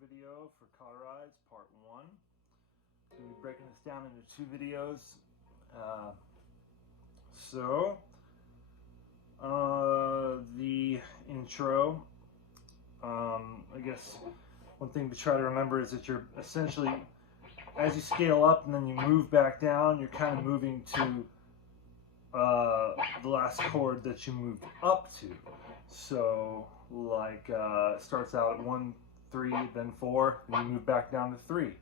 video for Cauterized Part 1. So we'll be breaking this down into two videos. The intro, I guess one thing to try to remember is that you're essentially, as you scale up and then you move back down, you're kind of moving to the last chord that you moved up to. So like it starts out at 1, 3, then 4, and you move back down to 3.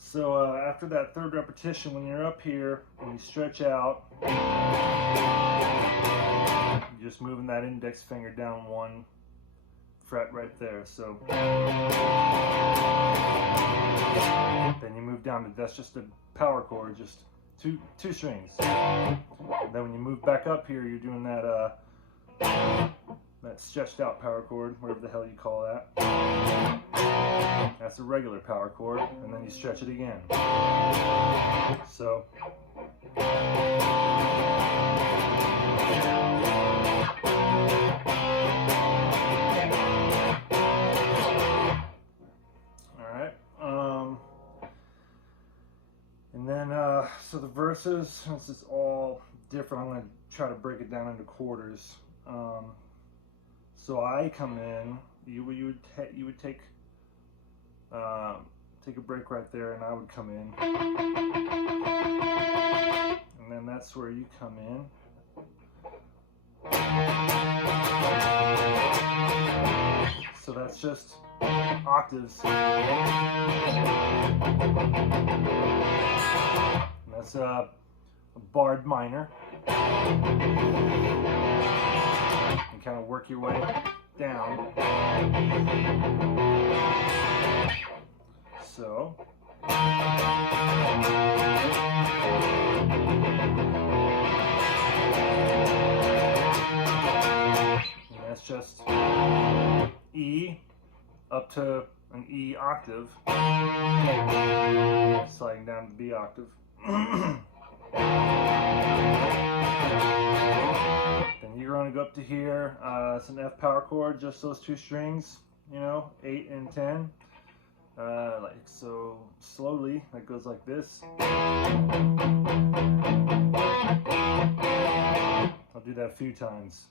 So after that third repetition, when you're up here and you stretch out, you're just moving that index finger down 1 fret right there. So then you move down to, that's just a power chord, just two strings. And then when you move back up here, you're doing that stretched out power chord, whatever the hell you call that. That's a regular power chord, and then you stretch it again. So alright. And then so the verses, since it's all different, I'm going to try to break it down into quarters. So I come in, you would take a break right there, and I would come in, and then that's where you come in. So that's just octaves, and that's a barred minor. And kind of work your way down. So and that's just E up to an E octave, sliding down to the B octave. Then you're going to go up to here. It's an F power chord, just those two strings, 8 and 10. Like so, slowly, that goes like this. I'll do that a few times.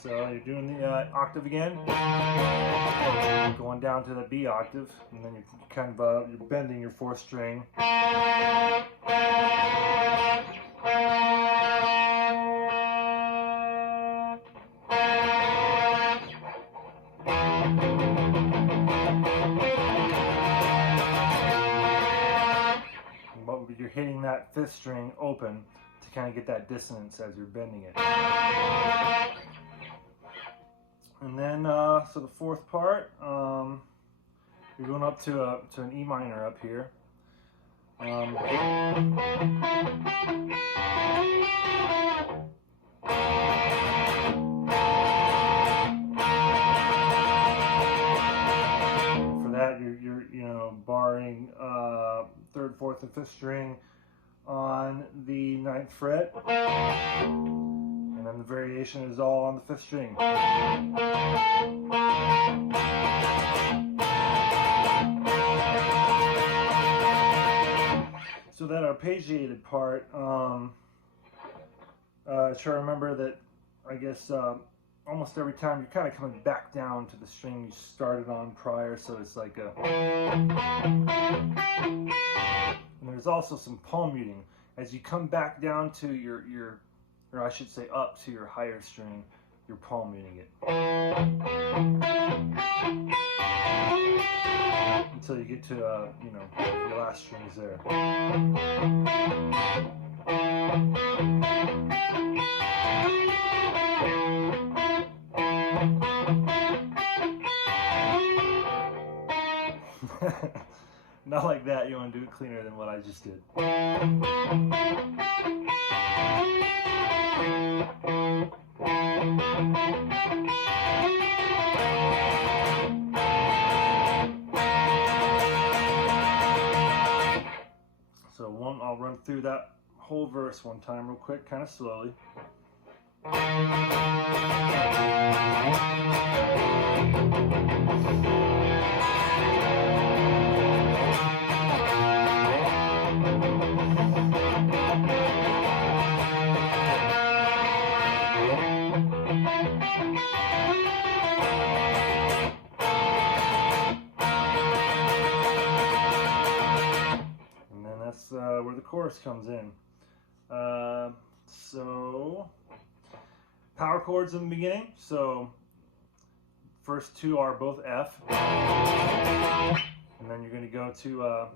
So you're doing the octave again, going down to the B octave, and then you're kind of you're bending your 4th string. But you're hitting that 5th string open to kind of get that dissonance as you're bending it. And then, so the 4th part, you're going up to an E minor up here. For that, you're barring 3rd, 4th, and 5th string on the 9th fret. And then the variation is all on the 5th string. So that arpeggiated part, try to remember that, I guess, almost every time you're kind of coming back down to the string you started on prior, so it's like a... And there's also some palm muting. As you come back down to your or I should say up to your higher string, your palm muting it. Until you get to, you know, your last string is there. Not like that, you want to do it cleaner than what I just did. So I'll run through that whole verse one time real quick, kind of slowly. Where the chorus comes in. So power chords in the beginning. So first two are both F, and then you're going to go to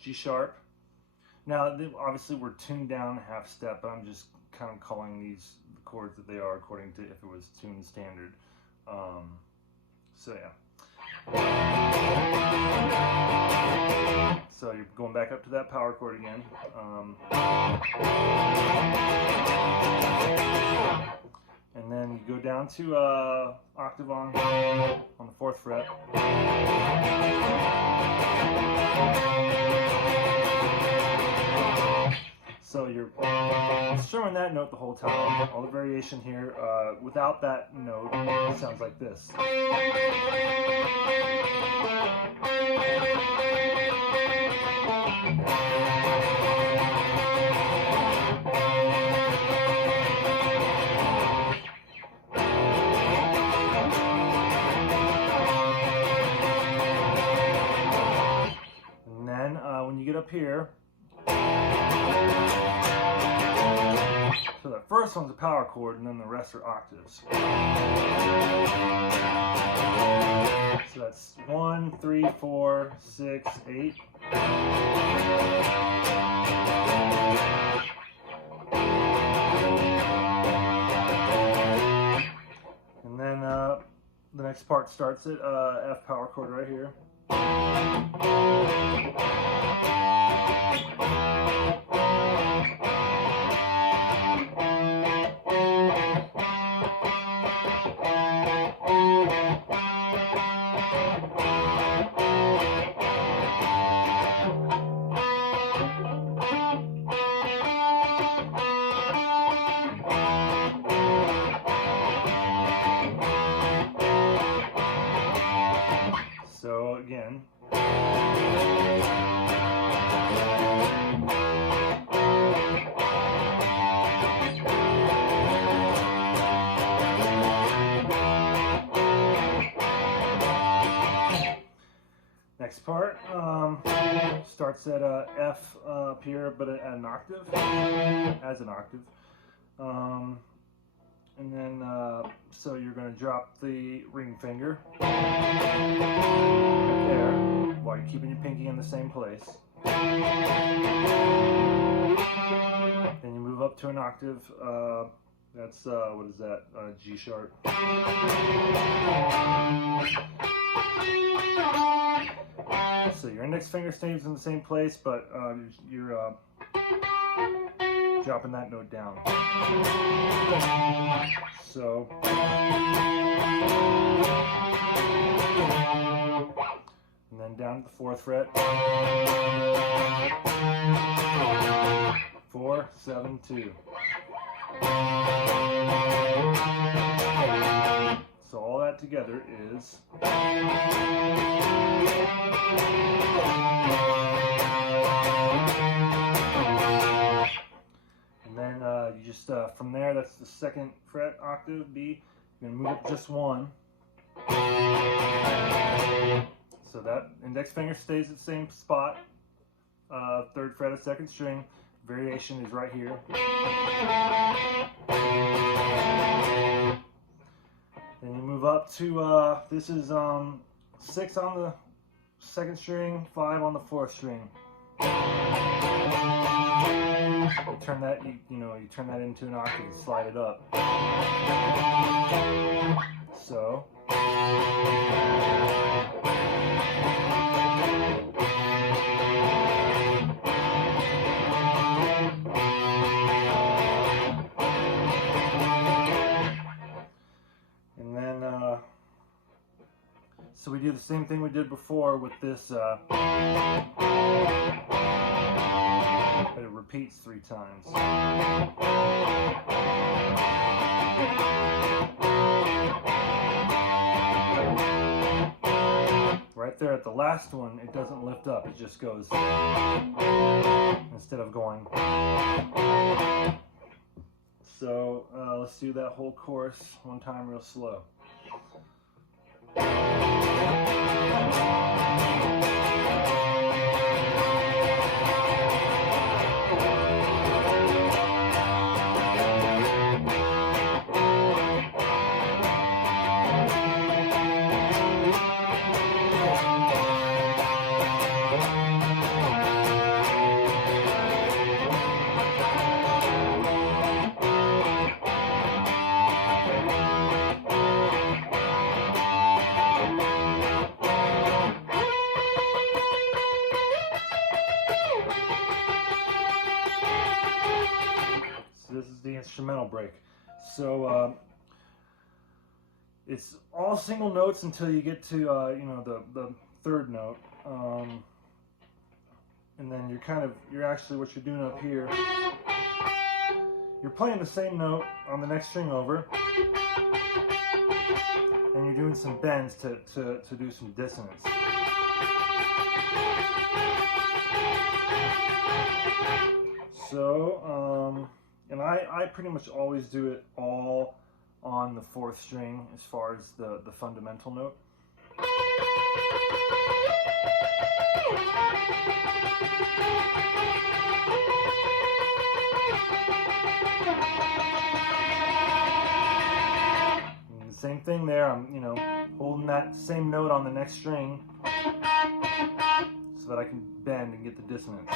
G sharp. Now obviously we're tuned down a half step, but I'm just kind of calling these the chords that they are according to if it was tuned standard. So yeah. So you're going back up to that power chord again. And then you go down to octave on the 4th fret. So you're strumming that note the whole time. All the variation here, without that note, it sounds like this. And then when you get up here, so that first one's a power chord, and then the rest are octaves. So that's 1, 3, 4, 6, 8. And then the next part starts at F power chord right here. So again, next part starts at F up here, but at an octave, as an octave. And then, so you're going to drop the ring finger there while you're keeping your pinky in the same place. Then you move up to an octave. That's, what is that? G sharp. So your index finger stays in the same place, but you're dropping that note down. So and then down to the 4th fret. 4, 7, 2. So all that together is and then you just from there, that's the 2nd fret octave B. You're going to move up just one. So that index finger stays at the same spot. 3rd fret of 2nd string. variation is right here. Then you move up to, this is 6 on the 2nd string, 5 on the 4th string. You turn that, you turn that into an octave and slide it up. So. And then, so we do the same thing we did before with this, but it repeats 3 times. Right there at the last one, it doesn't lift up, it just goes instead of going. So let's do that whole chorus one time real slow. This is the instrumental break. So it's all single notes until you get to the 3rd note, and then you're actually what you're doing up here. You're playing the same note on the next string over, and you're doing some bends to do some dissonance. So, and I pretty much always do it all on the 4th string as far as the fundamental note. And the same thing there, I'm holding that same note on the next string so that I can bend and get the dissonance.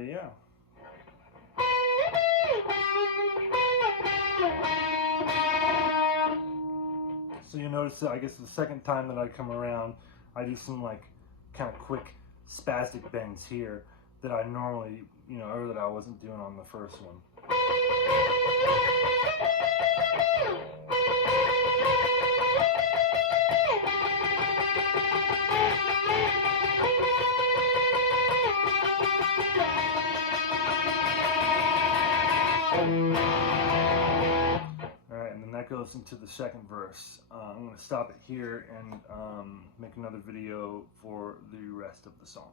Yeah. So you notice that I guess the 2nd time that I come around, I do some kind of quick spastic bends here that I normally, or that I wasn't doing on the 1st one. Alright, and then that goes into the 2nd verse. I'm going to stop it here and make another video for the rest of the song.